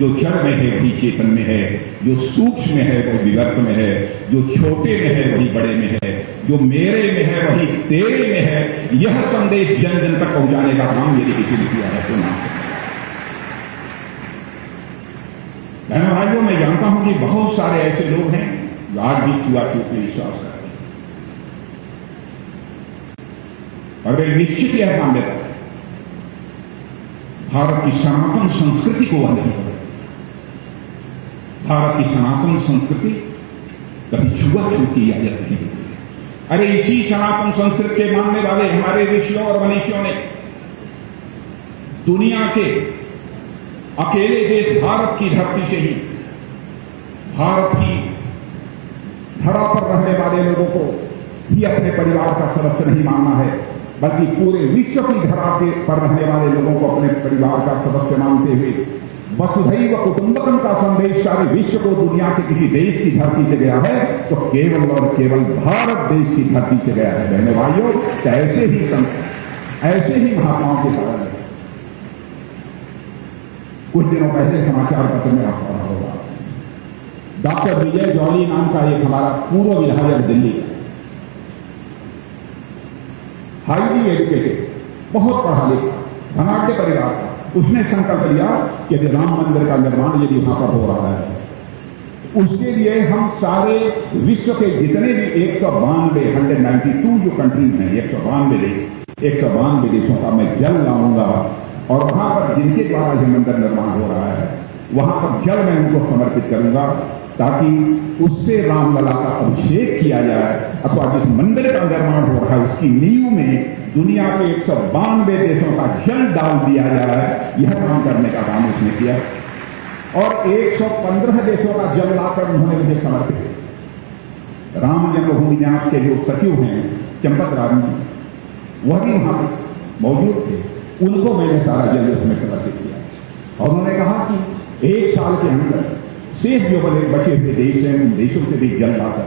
जो जड़ में है वही चेतन में है, जो सूक्ष्म में है वही विवर्त में है, जो छोटे में है वही बड़े में है, जो मेरे में है वही तेरे में है। यह संदेश जन जन तक पहुंचाने का काम यदि किसी ने किया है तो ना। बहनों भाइयों, मैं जानता हूं कि बहुत सारे ऐसे लोग हैं जो आज भी छुआछूत में विश्वास करते हैं और वे निश्चित यह काम लेता है भारत की सनातन संस्कृति को वह नहीं करते। भारत की सनातन संस्कृति कभी छुआछूत की इजाजत नहीं देती। अरे इसी सनातन संस्कृति के मानने वाले हमारे ऋषियों और मनीषियों ने दुनिया के अकेले देश भारत की धरती से ही भारत की धरा पर रहने वाले लोगों को भी अपने परिवार का सदस्य नहीं मानना है, बल्कि पूरे विश्व की धरा पर रहने वाले लोगों को अपने परिवार का सदस्य मानते हुए वसुधैव कुटुंबकम का संदेश सारे विश्व को दुनिया के किसी देश की धरती से गया है तो केवल और केवल भारत देश की धरती से गया है। बहनों भाइयों, ऐसे ही संत, ऐसे ही महात्माओं के कारण कुछ दिनों पहले समाचार पत्र में आप पढ़ा होगा, डॉक्टर विजय जौली नाम का एक हमारा पूर्व विधायक दिल्ली का, हाईली एजुकेटेड, बहुत पढ़ा लिखा, धनाढ्य परिवार का, उसने संकल्प लिया कि यदि राम मंदिर का निर्माण यदि वहां पर हो रहा है उसके लिए हम सारे विश्व के जितने भी 192 जो कंट्रीज हैं, 192 देशों का मैं जल लाऊंगा और वहां पर जिनके द्वारा यह मंदिर निर्माण हो रहा है वहां पर जल मैं उनको समर्पित करूंगा ताकि उससे रामलला का अभिषेक किया जाए अथवा जिस मंदिर का निर्माण हो रहा है उसकी नींव में दुनिया के 192 देशों का जल डाल दिया जाए। यह काम करने का काम उसने किया और 115 देशों का जल लाकर उन्होंने मुझे समर्पित किया। राम जन्मभूमि न्यास के जो सचिव हैं चंपत राम जी, वह भी वहां मौजूद थे, उनको मैंने सारा जल उसमें समर्पित किया और उन्होंने कहा कि 1 साल के अंदर शेष जो बचे हुए देश हैं उन देशों से भी जल लाकर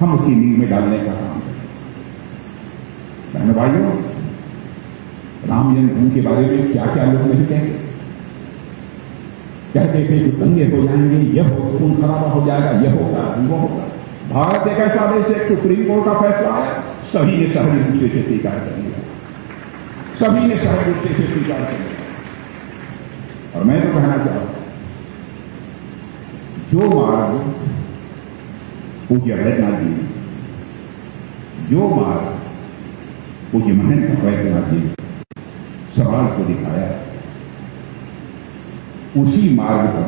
हम उसकी नींव में डालने का काम करें। बहनों भाइयों, राम जन्मभूमि के बारे में क्या क्या लोग नहीं कहते थे कि दंगे हो जाएंगे, यह हो, खून खराबा हो जाएगा, यह होगा, वो होगा। भारत एक ऐसा देश है, सुप्रीम कोर्ट का फैसला आया, सभी ने सहज रूप से स्वीकार कर लिया, सभी ने सहज रूप से स्वीकार कर लिया। और मैं तो कहना चाहता हूं, जो मार्ग पूज्य वैद्यनाथ जी ने, जो मार्ग पूज्य महंत वैद्यनाथ जी ने समाज को दिखाया, उसी मार्ग पर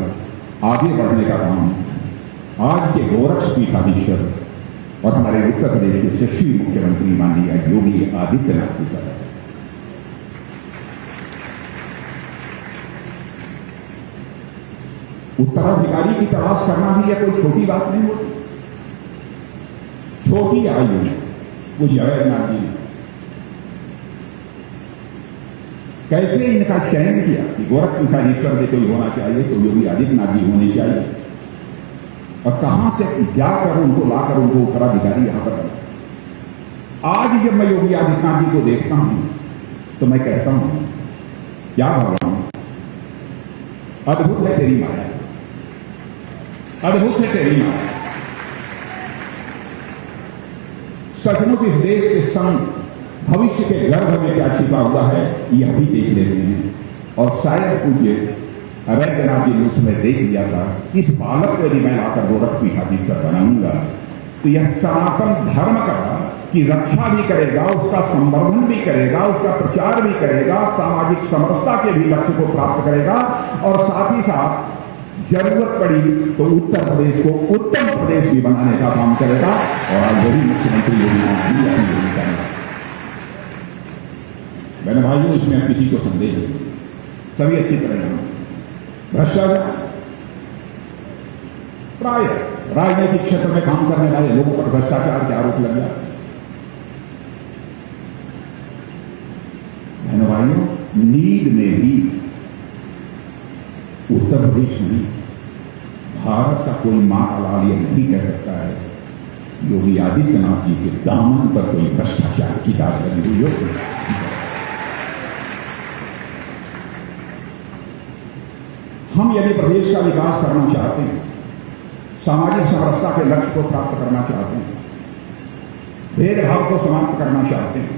आगे बढ़ने का काम आज के गोरक्ष पीठाधीश्वर और हमारे उत्तर प्रदेश के यशस्वी मुख्यमंत्री माननीय योगी आदित्यनाथ जी का। उत्तराधिकारी की तलाश करना भी यह कोई छोटी बात नहीं होती। छोटी आयु में पूज्य वैद्यनाथ जी ने कैसे इनका चयन किया कि गोरखपीठाधीश्वर में कोई होना चाहिए तो योगी आदित्यनाथ जी होने चाहिए, और कहां से जाकर उनको लाकर उनको उत्तराधिकारी यहां पर। आज जब मैं योगी आदित्यनाथ जी को देखता हूं तो मैं कहता हूं, क्या भगवान, अद्भुत है तेरी माया, अद्भुत है तेरी माया। सचमुच इस देश के संग भविष्य के गर्भ में क्या छिपा हुआ है यह भी देख लेते हैं। और शायद पूज्य वैद्यनाथ जी ने उसमें देख लिया था, इस बालक को यदि मैं लाकर गोरखपीठाधीश्वर बनाऊंगा तो यह सनातन धर्म का की रक्षा भी करेगा, उसका संवर्धन भी करेगा, उसका प्रचार भी करेगा, सामाजिक समरसता के भी लक्ष्य को प्राप्त करेगा और साथ ही साथ जरूरत पड़ी तो उत्तर प्रदेश को उत्तम प्रदेश भी बनाने का काम करेगा। और आज वही मुख्यमंत्री योगी आदित्यनाथ जी मैंने भाइयों इसमें अब किसी को संदेह नहीं, सभी अच्छी तरह जाना भ्रष्टाचार प्राय राजनीतिक क्षेत्र में काम करने वाले लोगों पर भ्रष्टाचार के आरोप लग जाते। बहनों भाइयों, नींद में भी उत्तर प्रदेश में भारत का कोई मातालाल यह नहीं कह सकता है योगी आदित्यनाथ जी के दामन पर कोई भ्रष्टाचार की दाग लगी हुई हो। हम यदि प्रदेश का विकास करना चाहते हैं, सामाजिक समरसता के लक्ष्य को प्राप्त करना चाहते हैं, भेदभाव को समाप्त करना चाहते हैं,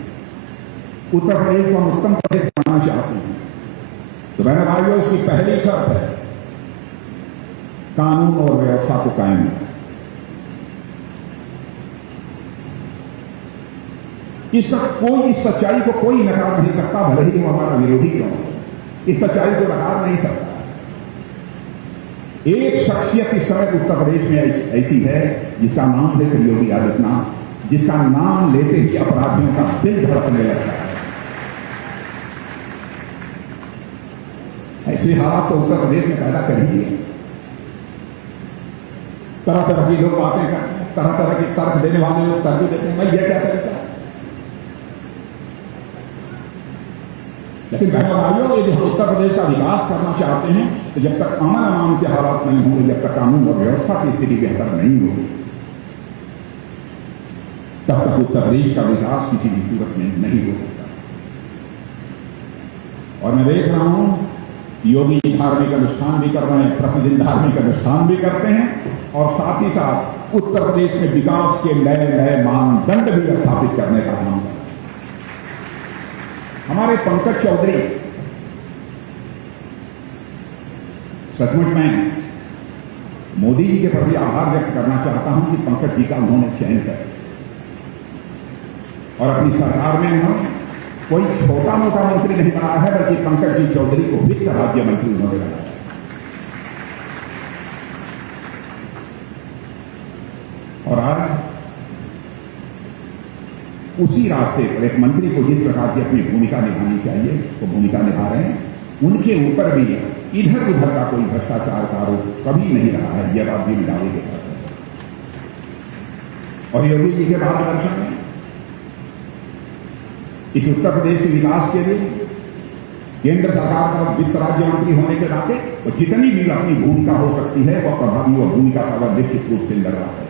उत्तर प्रदेश को हम उत्तम प्रदेश बनाना चाहते हैं, तो बहन भाइयों इसकी पहली शर्त है कानून और व्यवस्था को कायम रखना। इस सच्चाई को कोई नकार नहीं सकता, भले ही वो हमारा विरोधी क्यों हो, इस सच्चाई को नकार नहीं सकता। एक शख्सियत इस समय उत्तर प्रदेश में ऐसी है जिसका नाम है योगी आदित्यनाथ, जिसका नाम लेते ही अपराधियों का दिल धड़कने लगता है। ऐसे हालात तो उत्तर प्रदेश में पैदा कर ही दिए। तरह तरह की लोग बातें करते हैं, तरह तरह के तर्क देने वाले लोग तर्क देते हैं, भाई यह क्या तरीका है। लेकिन बहनों भाइयों, यदि हम उत्तर प्रदेश का विकास करना चाहते हैं तो जब तक अमन अमान के हालात नहीं होंगे, जब तक कानून और व्यवस्था की स्थिति बेहतर नहीं होगी, तब तक उत्तर प्रदेश का विकास किसी भी सूरत में नहीं हो सकता। और मैं देख रहा हूं योगी धार्मिक अनुष्ठान भी कर रहे हैं, प्रतिदिन धार्मिक अनुष्ठान भी करते हैं और साथ ही साथ उत्तर प्रदेश में विकास के नए नए मानदंड भी स्थापित करने का काम कर रहे हैं। हमारे पंकज चौधरी, सचमुच में मोदी जी के प्रति आभार व्यक्त करना चाहता हूं कि पंकज जी का उन्होंने चयन किया और अपनी सरकार में उन्होंने कोई छोटा मोटा मंत्री नहीं बनाया है, बल्कि पंकज जी चौधरी को वित्त राज्य मंत्री उन्होंने बनाया। और आज उसी रास्ते पर एक मंत्री को जिस प्रकार की अपनी भूमिका निभानी चाहिए वो भूमिका निभा रहे हैं। उनके ऊपर भी इधर उधर का कोई भ्रष्टाचार का आरोप कभी नहीं रहा है, यह बात भी दावे के साथ। और योगी जी के मार्गदर्शन में इस उत्तर प्रदेश के विकास के लिए केंद्र सरकार का वित्त राज्य मंत्री होने के नाते वो जितनी भी अपनी भूमिका हो सकती है वह प्रभावी और भूमिका का निश्चित रूप से लग रहा है।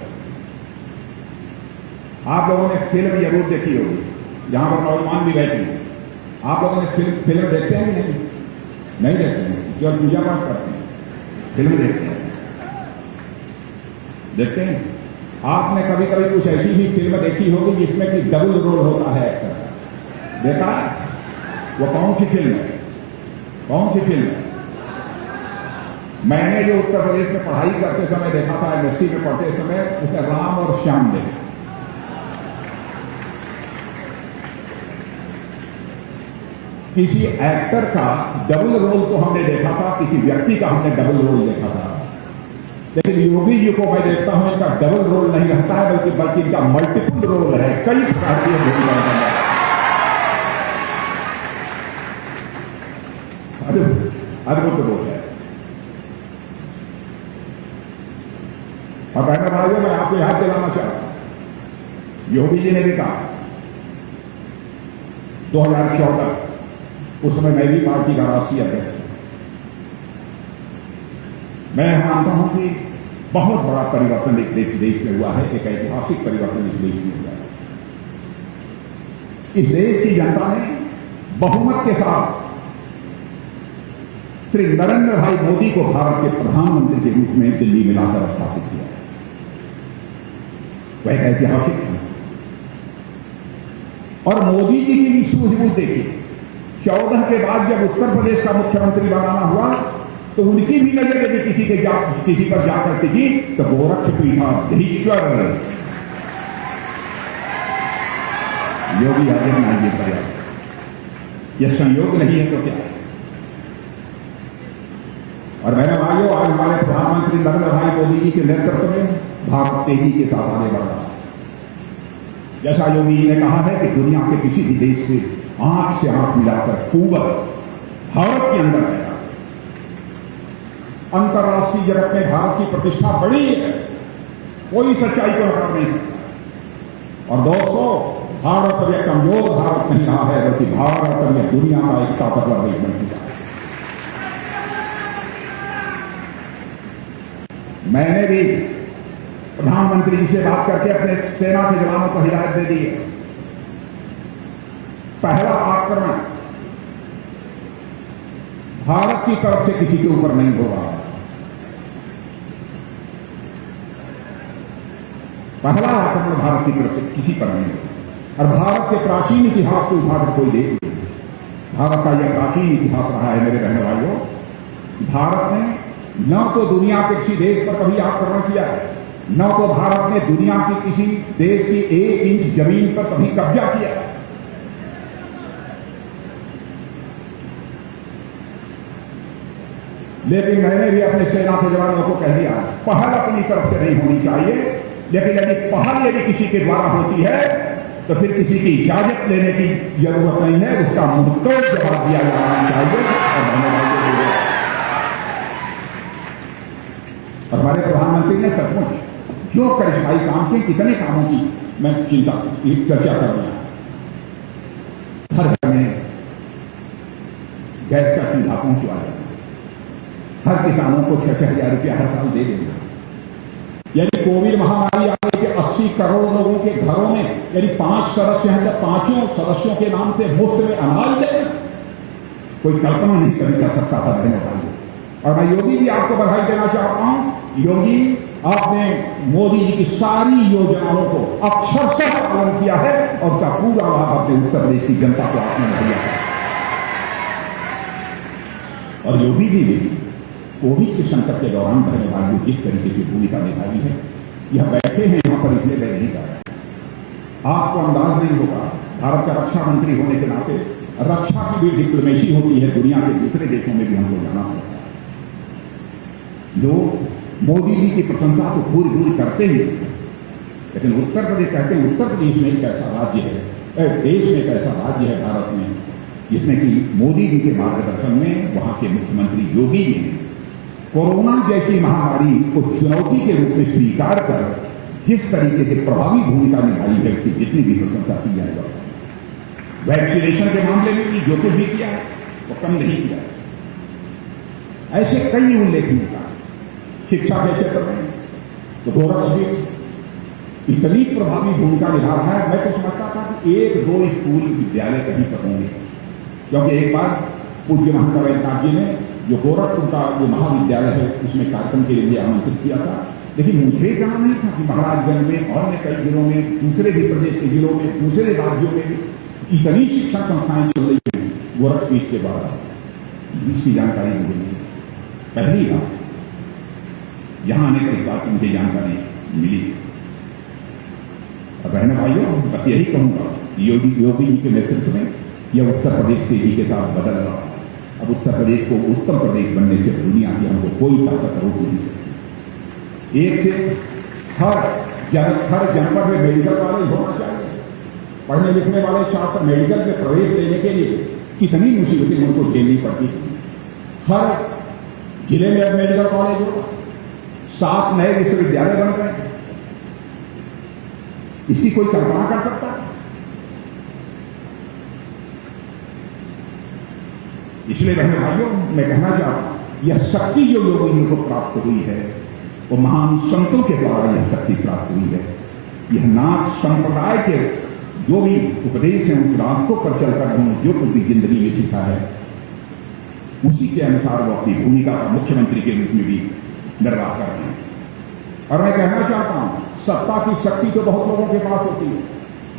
आप लोगों ने फिल्म जरूर देखी होगी, जहां पर नौजवान भी बैठे हैं। आप लोगों ने फिल्म देखते हैं कि नहीं देखते हैं? जो पूजा पाठ करते हैं फिल्म देखते हैं। आपने कभी कभी कुछ ऐसी भी फिल्म देखी होगी जिसमें कि डबल रोल होता है एक्टर का, देखा? वो कौन सी फिल्म है? कौन सी फिल्म है? मैंने जो उत्तर प्रदेश में पढ़ाई करते समय देखा था, एमएससी में पढ़ते समय, उसे राम और श्याम देखा। किसी एक्टर का डबल रोल तो हमने देखा था, किसी व्यक्ति का हमने डबल रोल देखा था, लेकिन योगी जी को मैं देखता हूं इनका डबल रोल नहीं रहता है, बल्कि इनका मल्टीपल रोल है। कई प्रकार की भूमिका अद्भुत रोल है। और बहनों भाइयों, मैं आपको याद दिलाना चाहता हूं, योगी जी ने भी कहा 2014, उस समय मैं भी पार्टी का राष्ट्रीय अध्यक्ष हूं। मैं मानता हूं कि बहुत बड़ा परिवर्तन इस देश में हुआ है, एक ऐतिहासिक परिवर्तन इस देश में हुआ है। इस देश की जनता ने बहुमत के साथ श्री नरेंद्र भाई मोदी को भारत के प्रधानमंत्री के रूप में दिल्ली में लाकर स्थापित किया। वह एक ऐतिहासिक था। और मोदी जी की भी सूझबूझ देखिए, 14 के बाद जब उत्तर प्रदेश का मुख्यमंत्री बनाना हुआ तो उनकी भी नजर यदि किसी पर जाकर टिकी तो गोरक्षपीठाधीश्वर योगी आदित्यनाथ जी का यह संयोग नहीं है तो क्या है? और मैंने भाइयों, आज हमारे प्रधानमंत्री नरेंद्र भाई मोदी जी के नेतृत्व में भारत तेजी के साथ आगे बढ़ रहा है। जैसा योगी जी ने कहा है कि दुनिया के किसी भी देश से आंख से आंख मिलाकर कुवत भारत के अंदर आया। अंतर्राष्ट्रीय जगत में भारत की प्रतिष्ठा बढ़ी है, कोई सच्चाई को नकार नहीं सकता। और दोस्तों, भारत अब यह कमजोर भारत नहीं रहा है, बल्कि भारत अब यह दुनिया का एक ताकतवर देश बन चुका है। मैंने भी प्रधानमंत्री जी से बात करके अपने सेना के जवानों को हिदायत दे दी है। पहला आक्रमण भारत की तरफ से किसी के ऊपर नहीं हो रहा है। पहला आक्रमण भारत की तरफ से किसी पर नहीं हो। और भारत के प्राचीन इतिहास को उठाकर कोई देख लीजिए, भारत का यह प्राचीन इतिहास रहा है मेरे बहन भाइयों। भारत ने न तो दुनिया के किसी देश पर कभी आक्रमण किया है, न तो भारत ने दुनिया की किसी देश की 1 इंच जमीन पर कभी कब्जा किया है। लेकिन मैंने भी अपने सेना के जवानों को कह दिया, पहल अपनी तरफ से नहीं होनी चाहिए, लेकिन यदि पहल यदि किसी के द्वारा होती है तो फिर किसी की इजाजत लेने की जरूरत नहीं है, उसका मुंहतोड़ जवाब दिया जाना चाहिए। और हमारे प्रधानमंत्री ने सचमुच जो करिश्माई काम किए, कितने कामों की मैं चर्चा कर रहा हूं। हर घर में गैस का चूल्हा पहुंचवा देना, हर किसानों को 6-6 हजार रुपया हर साल दे देना। यदि कोविड महामारी आ गई कि 80 करोड़ लोगों के घरों में यदि 5 सदस्य हैं तो 5 सदस्यों के नाम से मुफ्त में अनाज देना, कोई कल्पना नहीं कर सकता था बहनों भाइयों। और मैं योगी जी आपको बधाई देना चाहता हूं। योगी, आपने मोदी जी की सारी योजनाओं को अक्षरशः पालन किया है और उसका पूरा लाभ अपने उत्तर प्रदेश की जनता को आपने मुहैया किया। और योगी जी ने कोविड के संकट के दौरान बहने भाइयों जिस तरीके की भूमिका निभाई है, यह बैठे हैं यहां पर इसलिए मैं नहीं कर रहा। आपको अंदाज नहीं होगा, भारत का रक्षा मंत्री होने के नाते रक्षा की भी डिप्लोमेसी होती है, दुनिया के दूसरे देशों में भी हमको जाना होता है। लोग मोदी जी की प्रशंसा को पूरी दूर करते ही, लेकिन उत्तर प्रदेश कहते हैं उत्तर प्रदेश में एक ऐसा राज्य है, देश में एक ऐसा राज्य है भारत में, जिसमें कि मोदी जी के मार्गदर्शन में वहां के मुख्यमंत्री योगी जी ने कोरोना जैसी महामारी को चुनौती के रूप में स्वीकार कर जिस तरीके से प्रभावी भूमिका निभाई है, उसकी जितनी भी प्रशंसा की जाएगा। वैक्सीनेशन के मामले में भी जो कुछ भी किया है वो कम नहीं किया। ऐसे कई उल्लेखनीय कार्य शिक्षा के क्षेत्र में तो गोरखपीठ इतनी प्रभावी भूमिका निभा रहा है। मैं तो समझता था कि 1-2 स्कूल विद्यालय कहीं पर होंगे, क्योंकि एक बार पूज्य महंत वैद्यनाथ जी ने जो गोरखपुर का जो महाविद्यालय है उसमें कार्यक्रम के लिए आमंत्रित किया था, लेकिन मुझे कहना नहीं था कि महाराजगंज में और कई जिलों में, दूसरे भी प्रदेश के जिलों में, दूसरे राज्यों में भी इतनी शिक्षा संस्थाएं चल रही है गोरखपीठ के द्वारा। इसकी जानकारी मुझे नहीं, पहली बार यहां आने के बाद मुझे जानकारी मिली। और बहनों भाइयों, बस यही कहूंगा, योगी जी के नेतृत्व में यह उत्तर प्रदेश तेजी के साथ बदल रहा है। अब उत्तर प्रदेश को उत्तर प्रदेश बनने से दुनिया की हमको कोई ताकत रोक नहीं सकती। एक से हर जनपद में मेडिकल कॉलेज होना चाहिए। पढ़ने लिखने वाले छात्र मेडिकल में प्रवेश लेने के लिए कितनी मुसीबतें उनको झेलनी पड़ती थी। हर जिले में अब मेडिकल कॉलेज होगा, 7 नए विश्वविद्यालय बन रहे हैं। इसकी कोई कल्पना कर सकता है? इसलिए बहनों भाइयों, मैं कहना चाहता हूं, यह शक्ति जो योगी जी को प्राप्त हुई है वो महान संतों के द्वारा यह शक्ति प्राप्त हुई है। यह नाथ संप्रदाय के जो भी उपदेश है, उस रास्तों पर चलकर उन्होंने जो कुछ भी जिंदगी में सीखा है, उसी के अनुसार वो अपनी भूमिका का मुख्यमंत्री के रूप में भी निर्वाह कर रहे हैं। और मैं कहना चाहता हूं, सत्ता की शक्ति तो बहुत लोगों के पास होती है,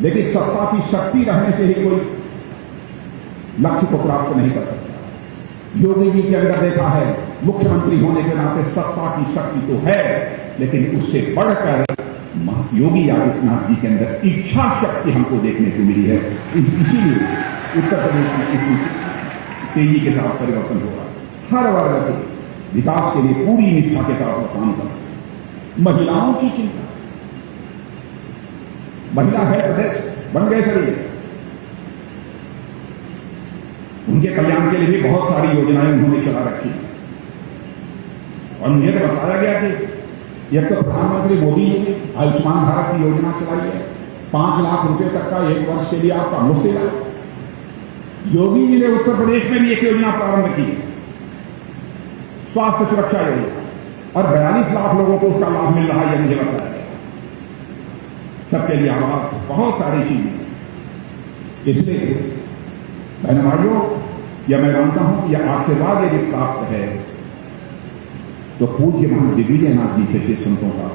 लेकिन सत्ता की शक्ति रहने से ही कोई लक्ष्य को प्राप्त नहीं कर सकता। योगी जी के अंदर देखा है, मुख्यमंत्री होने के नाते सत्ता की शक्ति तो है, लेकिन उससे बढ़कर योगी आदित्यनाथ जी के अंदर इच्छा शक्ति हमको देखने को मिली है। इसीलिए उत्तर प्रदेश की तेजी के साथ परिवर्तन होगा। हर वर्ग के विकास के लिए पूरी निष्ठा के साथ काम कर। महिलाओं की चिंता, महिला है प्रदेश बन गए सभी, उनके कल्याण के लिए भी बहुत सारी योजनाएं उन्होंने चला रखी और मुझे तो बताया गया कि एक तो प्रधानमंत्री मोदी जी ने आयुष्मान भारत की योजना चलाई है, 5 लाख रुपए तक का 1 वर्ष के लिए आपका मुफ्त इलाज। योगी जी ने उत्तर प्रदेश में भी एक योजना प्रारंभ की, स्वास्थ्य सुरक्षा योजना, और 42 लाख लोगों को उसका लाभ मिल रहा है, यह मुझे बताया गया। सबके लिए आवाज, बहुत सारी चीजें। इसलिए बहन भाइयों, यह मैं मानता हूं कि यह आशीर्वाद यदि प्राप्त है तो पूज्य महंत दिग्विजयनाथ जी से संतों का,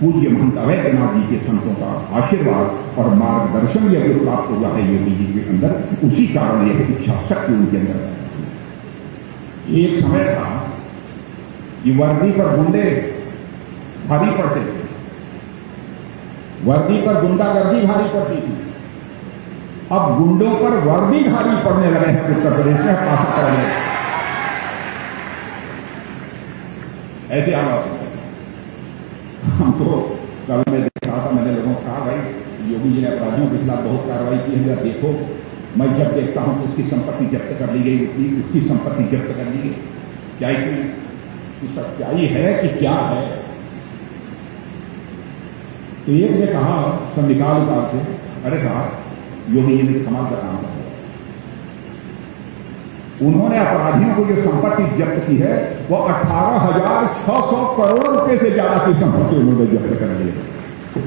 पूज्य महंत अवैधनाथ जी के संतों का आशीर्वाद और मार्गदर्शन यदि प्राप्त हुआ है योगी जी के अंदर, उसी कारण यह इच्छा शक्ति उनके अंदर है। एक समय था कि वर्दी पर गुंडे भारी पड़ते थे, वर्दी पर गुंडागर्दी भारी पड़ती थी। अब गुंडों पर वर्दी भारी पड़ने लगे हैं उत्तर प्रदेश में, पास कर रहे हैं। ऐसे हालात होते हैं। हम तो कल मैं देख रहा था, मैंने लोगों को कहा भाई योगी जी ने अपराधियों के खिलाफ बहुत कार्रवाई की है, देखो मैं जब देखता हूं तो उसकी संपत्ति जब्त कर ली गई, उसकी संपत्ति जब्त कर ली गई। क्या इसमें सच्चाई है कि क्या है? तो एक ने कहा सब निकाल उतार के, अरे साहब योगी जी ने कमाल का काम किया, उन्होंने अपराधियों को जो संपत्ति जब्त की है वो 18,600 करोड़ रुपए से ज्यादा की संपत्ति उन्होंने जब्त कर ली है।